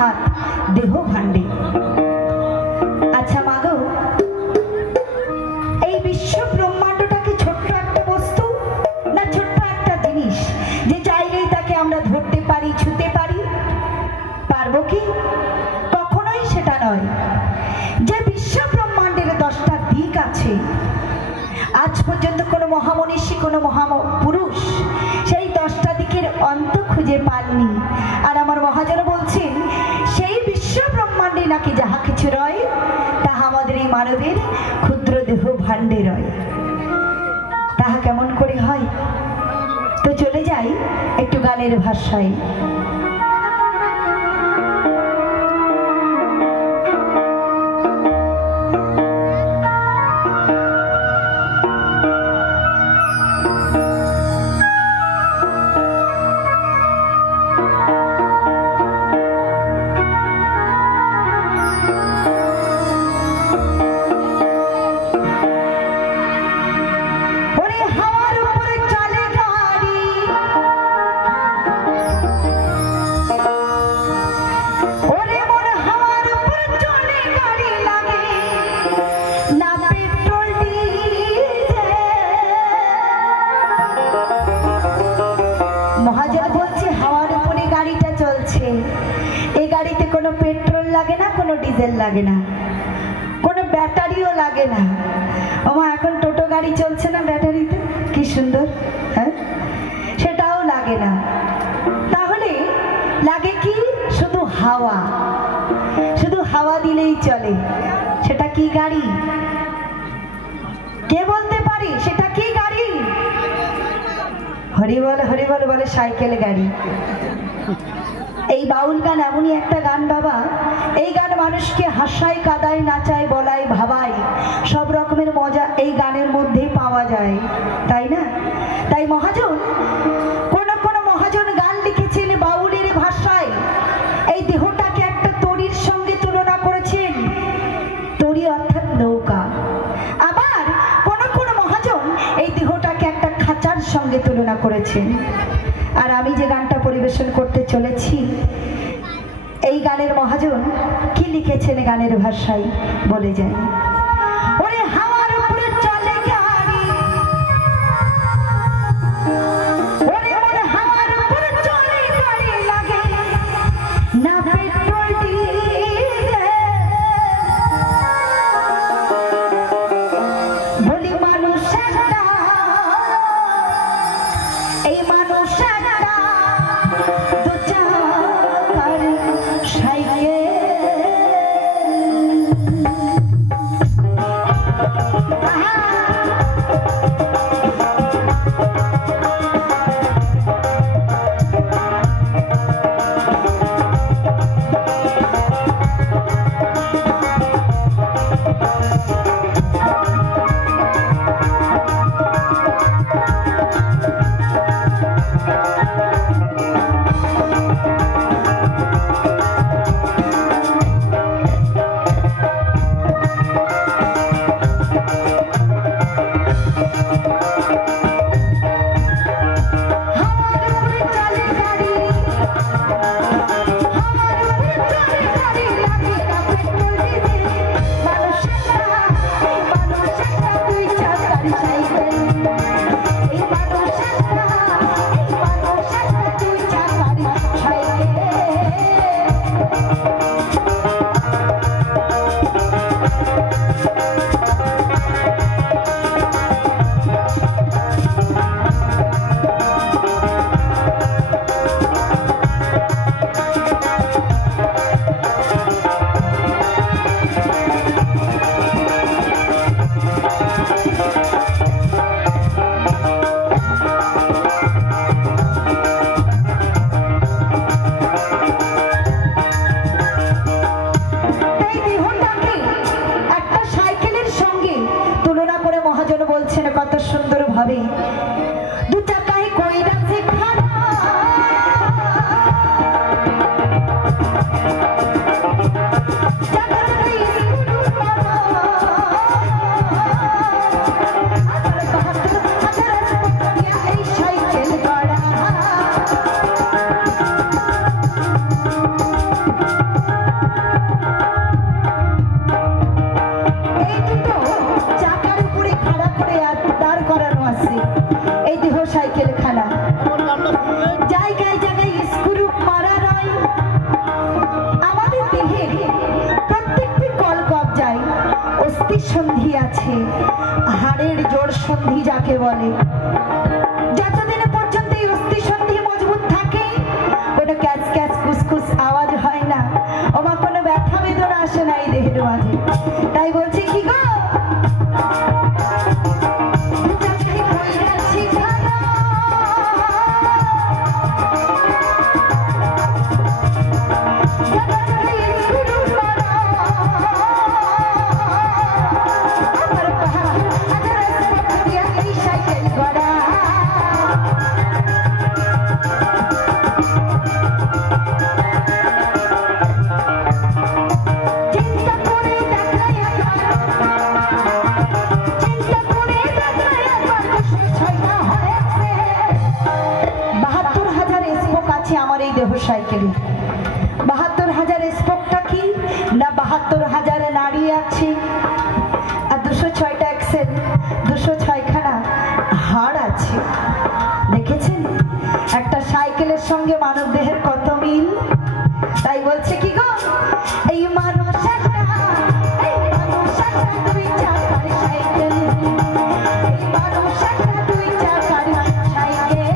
হাত দেহ ভাণ্ডে। আচ্ছা মাগো, এই বিশ্ব ব্রহ্মাণ্ডটা কি ছোট্ট একটা বস্তু, না ছোট্ট একটা জিনিস যে চাইলেই তাকে আমরা ধরতে পারি, ছুঁতে পারি? পারবো কি? কখনোই সেটা নয়। যে বিশ্ব ব্রহ্মাণ্ডের 10টা দিক আছে, আজ পর্যন্ত কোনো মহামনীষী, কোনো মহাপুরুষ সেই 10টা দিকের অন্ত খুঁজে পাননি। আর আমার মহাজন বলছেন সেই বিশ্ব ব্রহ্মাণ্ডে নাকি যাহা কিছু রয় তাহা আমাদের এই মানবের ক্ষুদ্র দেহ ভাণ্ডে রয়। তাহা কেমন করে হয়? তো চলে যাই একটু গানের ভাষায়। মহাজন বলছে হাওয়ার উপরে গাড়িটা চলছে, এই গাড়িতে কোনো পেট্রোল লাগে না, কোনো ডিজেল লাগে না, কোনো ব্যাটারিও লাগে না। ওমা এখন টোটো গাড়ি চলছে না ব্যাটারিতে, কি সুন্দর, হ্যাঁ, সেটাও লাগে না। তাহলে লাগে কি? শুধু হাওয়া, শুধু হাওয়া দিলেই চলে। সেটা কি গাড়ি? কে বলতে পারি সেটা কি গাড়ি? হরি বল হরি বল বলে সাইকেল গাড়ি। এই বাউল গান এমনই একটা গান বাবা, এই গান মানুষকে হাসায়, কাদায়, নাচায়, বলায়, ভাবায়, সব রকমের মজা এই গানের মধ্যেই পাওয়া যায়, তাই না? তাই মহাজন, কোন কোন মহাজন গান লিখেছেন বাউলের ভাষায়, এই দেহটাকে একটা তরীর সঙ্গে তুলনা করেছেন, তরী অর্থাৎ নৌকা। আবার কোন কোন মহাজন এই দেহটাকে একটা খাঁচার সঙ্গে তুলনা করেছেন। আর আমি যে গানটা পরিবেশন করতে চলেছি, এই গানের মহাজন কি লিখেছেন গানের ভাষায় বলে যায়। ওরে হাওয়ার উপরে চলে গাড়ি, ওরে ওরে হাওয়ার উপরে চলে গাড়ি, লাগে না পেট্রোল ডিজেল। বলি মানুষ একটা, এই মানুষ একটা দু চাকার সাইকেল। কাকে বলে। যতদিন পর্যন্ত এই অস্থি সন্ধি মজবুত থাকে, কোনো ক্যাচ ক্যাচ কুসকুস আওয়াজ হয় না, ওমা কোনো ব্যথা বেদনা আসে না এই দেহের মাঝে। তাই বলছি কি গো, আমার এই দেহ সাইকেলে ৭২,০০০ স্পোকটা কি না, ৭২,০০০ নাড়ি আছে, আর ২০৬টা এক্সেল, ২০৬খানা হাড় আছে। দেখেছেন একটা সাইকেলের সঙ্গে মানব দেহের কত মিল। তাই বলছে কি গো, এই মানুষ একটা, এই মানুষ একটা ২ চাকার সাইকেল, এই মানুষ একটা ২ চাকার সাইকেল।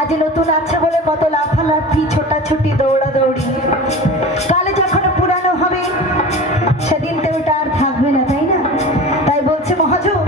আজ নতুন আছে বলে কত লাফালাফি, ছোটাছুটি, দৌড়াদৌড়ি, কালে যখন পুরানো হবে সেদিন তো ওটা আর থাকবে না, তাই না? তাই বলছে মহাজন,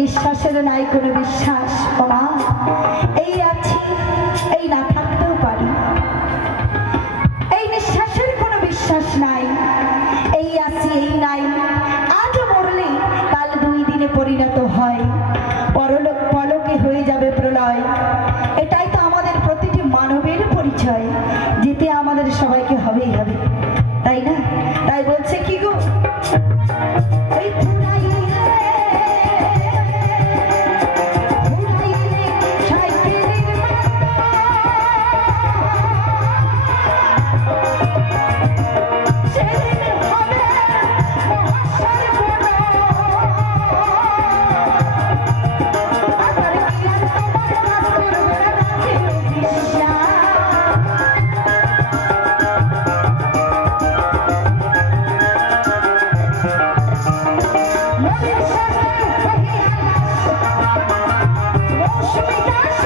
নিঃশ্বাসের নাই কোনো বিশ্বাস, বাবা এই আছি, এই না থাকতেও পারি, এই নিঃশ্বাসের কোনো বিশ্বাস নাই। হয়, পরলোক পলকে হয়ে যাবে প্রলয়। এটাই তো আমাদের প্রতিটি মানবের পরিচয়, যেতে আমাদের সবাইকে হবেই হবে, তাই না? তাই বলছে কি গো, ওই মৌসুমী দাস